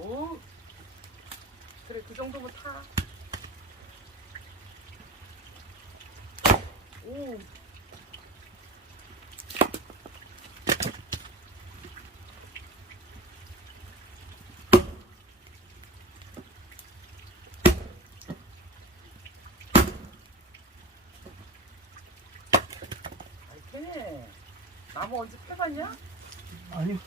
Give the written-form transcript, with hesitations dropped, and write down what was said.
오. 그래, 그 정도면 타. 오. 이렇게 나무 언제 패봤냐? 아니